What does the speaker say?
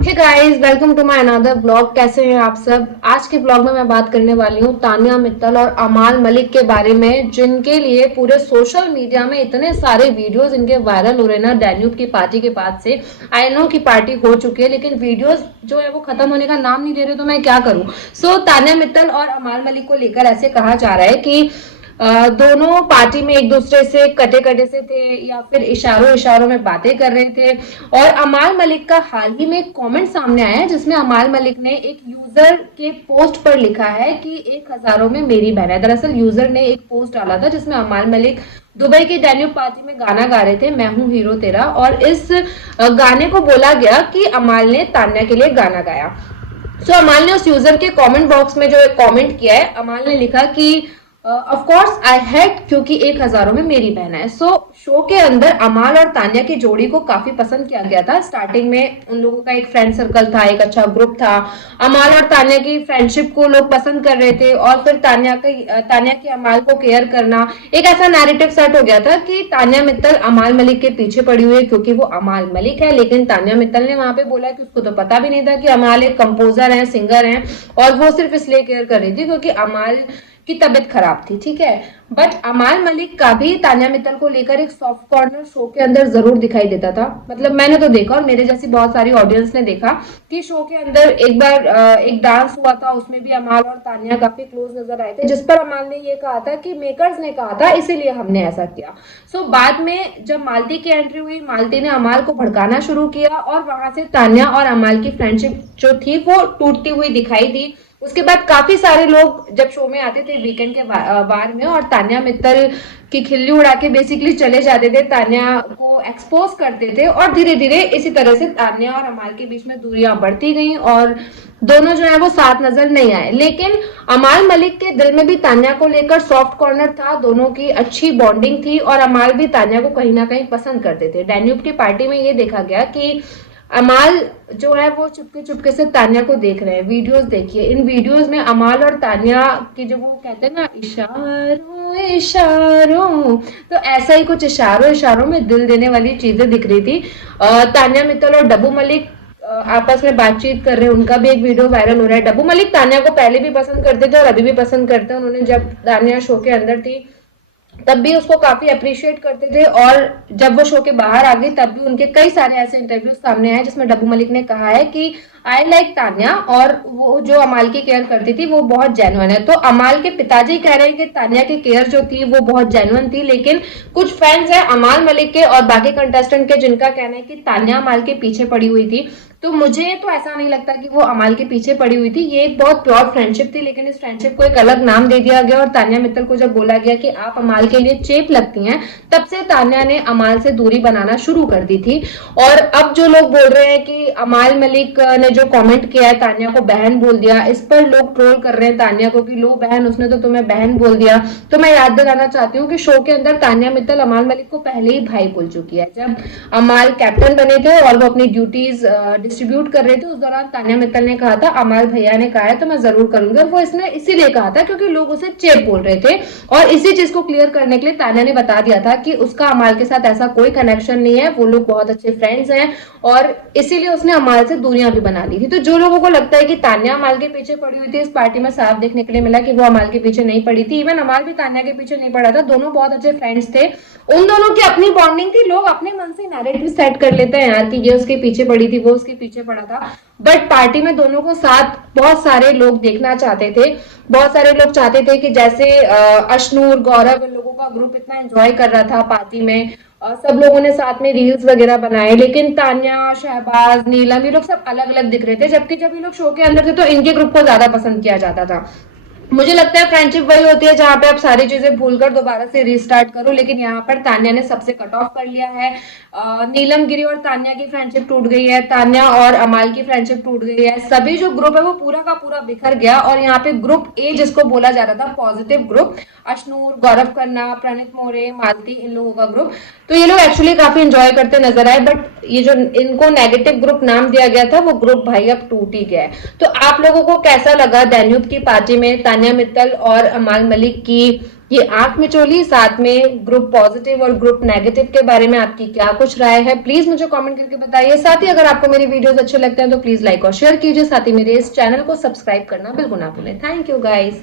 Hey guys, welcome to my another blog. कैसे हैं आप सब। आज के ब्लॉग में मैं बात करने वाली हूँ तानिया मित्तल और अमाल मलिक के बारे में, जिनके लिए पूरे सोशल मीडिया में इतने सारे वीडियोस इनके वायरल हो रहे हैं ना, डैन्यूब की पार्टी के बाद से। आई नो कि पार्टी हो चुकी है, लेकिन वीडियोस जो है वो खत्म होने का नाम नहीं ले रहे, तो मैं क्या करूँ। तानिया मित्तल और अमाल मलिक को लेकर ऐसे कहा जा रहा है कि दोनों पार्टी में एक दूसरे से कटे कटे से थे या फिर इशारों इशारों में बातें कर रहे थे। और अमाल मलिक का हाल ही में एक कमेंट सामने आया है, जिसमें अमाल मलिक ने एक यूजर के पोस्ट पर लिखा है कि 1000 में मेरी बहन है। दरअसल यूजर ने एक पोस्ट डाला था जिसमें अमाल मलिक दुबई की डैन्यूब पार्टी में गाना गा रहे थे, मैं हूं हीरो तेरा, और इस गाने को बोला गया कि अमाल ने तान्या के लिए गाना गाया। अमाल ने उस यूजर के कमेंट बॉक्स में जो कमेंट किया है, अमाल ने लिखा कि ऑफ कोर्स आई हैड, क्योंकि 1000 में मेरी बहन है। शो के अंदर अमाल और तान्या की जोड़ी को काफी पसंद किया गया था। स्टार्टिंग में उन लोगों का एक फ्रेंड सर्कल था, एक अच्छा ग्रुप था। अमाल और तान्या की फ्रेंडशिप को लोग पसंद कर रहे थे, और फिर तान्या की अमाल को केयर करना, एक ऐसा नैरेटिव सेट हो गया था कि तान्या मित्तल अमाल मलिक के पीछे पड़ी हुई है क्योंकि वो अमाल मलिक है। लेकिन तान्या मित्तल ने वहां पे बोला कि उसको तो पता भी नहीं था कि अमाल एक कंपोजर है, सिंगर है, और वो सिर्फ इसलिए केयर कर रही थी क्योंकि अमाल की तबीयत खराब थी। ठीक है, बट अमाल मलिक का भी तान्या मित्तल को लेकर एक सॉफ्ट कॉर्नर शो के अंदर जरूर दिखाई देता था। मतलब मैंने तो देखा, और मेरे जैसी बहुत सारी ऑडियंस ने देखा कि शो के अंदर एक बार एक डांस हुआ था, उसमें भी अमाल और तान्या काफी क्लोज नजर आए थे, जिस पर अमाल ने ये कहा था कि मेकर्स ने कहा था इसीलिए हमने ऐसा किया। बाद में जब मालती की एंट्री हुई, मालती ने अमाल को भड़काना शुरू किया, और वहां से तान्या और अमाल की फ्रेंडशिप जो थी वो टूटती हुई दिखाई दी। उसके बाद काफी सारे लोग जब शो में आते थे वीकेंड के बार में, और तान्या मित्तल की खिल्ली उड़ा के बेसिकली चले जाते थे, तान्या को एक्सपोज करते थे, और धीरे धीरे इसी तरह से तान्या और अमाल के बीच में दूरियां बढ़ती गई, और दोनों जो है वो साथ नजर नहीं आए। लेकिन अमाल मलिक के दिल में भी तान्या को लेकर सॉफ्ट कॉर्नर था, दोनों की अच्छी बॉन्डिंग थी, और अमाल भी तान्या को कहीं ना कहीं पसंद करते थे। डैन्यूब की पार्टी में ये देखा गया कि अमाल जो है वो चुपके चुपके से तान्या को देख रहे हैं। वीडियोस देखिए, इन वीडियोस में अमाल और तान्या की जो वो कहते हैं ना, इशारों इशारों, तो ऐसा ही कुछ इशारों इशारों में दिल देने वाली चीजें दिख रही थी। तान्या मित्तल और डब्बू मलिक आपस में बातचीत कर रहे हैं, उनका भी एक वीडियो वायरल हो रहा है। डब्बू मलिक तान्या को पहले भी पसंद करते थे और अभी भी पसंद करते हैं। उन्होंने जब तान्या शो के अंदर थी तब भी उसको काफी अप्रिशिएट करते थे, और जब वो शो के बाहर आ गई तब भी उनके कई सारे ऐसे इंटरव्यूज सामने आए जिसमें डब्बू मलिक ने कहा है कि आई लाइक तान्या, और वो जो अमाल की केयर करती थी वो बहुत जेन्युइन है। तो अमाल के पिताजी कह रहे हैं कि तान्या की केयर जो थी वो बहुत जेन्युइन थी, लेकिन कुछ फैंस हैं अमाल मलिक के और बाकी कंटेस्टेंट के जिनका कहना है कि तान्या अमाल के पीछे पड़ी हुई थी। तो मुझे तो ऐसा नहीं लगता कि वो अमाल के पीछे पड़ी हुई थी, ये एक बहुत प्योर फ्रेंडशिप थी, लेकिन इस फ्रेंडशिप को एक अलग नाम दे दिया गया। और तान्या मित्तल को जब बोला गया कि आप अमाल के लिए चेप लगती हैं, तब से तान्या ने अमाल से दूरी बनाना शुरू कर दी थी। और अब जो लोग बोल रहे हैं कि अमाल मलिक ने जो कमेंट किया है, तान्या को बहन बोल दिया, इस पर लोग ट्रोल कर रहे हैं तान्या को कि लो बहन, उसने तो तुम्हें बहन बोल दिया। तो मैं याद दिलाना चाहती हूँ कि शो के अंदर तान्या मित्तल अमाल मलिक को पहले ही भाई बोल चुकी है। जब अमाल कैप्टन बने थे और वो अपनी ड्यूटीज डिस्ट्रीब्यूट कर रहे थे, उस दौरान तान्या मित्तल ने कहा था अमाल भैया ने कहा है तो मैं जरूर करूंगी, और वो इसने इसीलिए कहा था क्योंकि लोग उसे चेप बोल रहे थे। और इसी चीज को क्लियर करने के लिए तान्या ने बता दिया था कि उसका अमाल के साथ ऐसा कोई कनेक्शन नहीं है, वो लोग बहुत अच्छे फ्रेंड्स हैं, और इसीलिए उसने अमाल से दूरियां भी बना ली थी। तो जो लोगों को लगता है कि तान्या अमाल के पीछे पड़ी हुई थी, इस पार्टी में साफ देखने के लिए मिला कि वो अमाल के पीछे नहीं पड़ी थी। इवन अमाल भी तान्या के पीछे नहीं पड़ा था, दोनों बहुत अच्छे फ्रेंड्स थे, उन दोनों की अपनी बॉन्डिंग थी। लोग अपने मन से नैरेटिव सेट कर लेते हैं यार कि ये उसके पीछे पड़ी थी, वो उसके पीछे पड़ा था, बट पार्टी में दोनों को साथ बहुत सारे लोग देखना चाहते थे। बहुत सारे लोग चाहते थे कि जैसे अशनूर, गौरव, इन लोगों का ग्रुप इतना एंजॉय कर रहा था पार्टी में, सब लोगों ने साथ में रील्स वगैरह बनाए, लेकिन तान्या, शहबाज, नीलम, ये लोग सब अलग अलग दिख रहे थे। जबकि जब ये लोग शो के अंदर थे तो इनके ग्रुप को ज्यादा पसंद किया जाता था। मुझे लगता है फ्रेंडशिप वही होती है जहां पे आप सारी चीजें भूलकर दोबारा से रीस्टार्ट करो, लेकिन यहाँ पर तान्या ने सबसे कट ऑफ कर लिया है। नीलम गिरी और तान्या की फ्रेंडशिप टूट गई है, तान्या और अमाल की फ्रेंडशिप टूट गई है, सभी जो ग्रुप है वो पूरा का पूरा बिखर गया। और यहाँ पे ग्रुप ए जिसको बोला जा रहा था पॉजिटिव ग्रुप, अशनूर, गौरव खन्ना, प्रणीत मोरे, मालती, इन लोगों का ग्रुप, तो ये लोग एक्चुअली काफी एंजॉय करते नजर आए, बट ये जो इनको नेगेटिव ग्रुप नाम दिया गया था वो ग्रुप भाई अब टूट ही गया है। तो आप लोगों को कैसा लगा डैन्यूब की पार्टी में तान्या मित्तल और अमाल मलिक की ये आंख मिचौली, साथ में ग्रुप पॉजिटिव और ग्रुप नेगेटिव के बारे में आपकी क्या कुछ राय है, प्लीज मुझे कमेंट करके बताइए। साथ ही अगर आपको मेरी वीडियोस अच्छे लगते हैं तो प्लीज लाइक और शेयर कीजिए। साथ ही मेरे इस चैनल को सब्सक्राइब करना बिल्कुल ना भूलें। Thank you guys.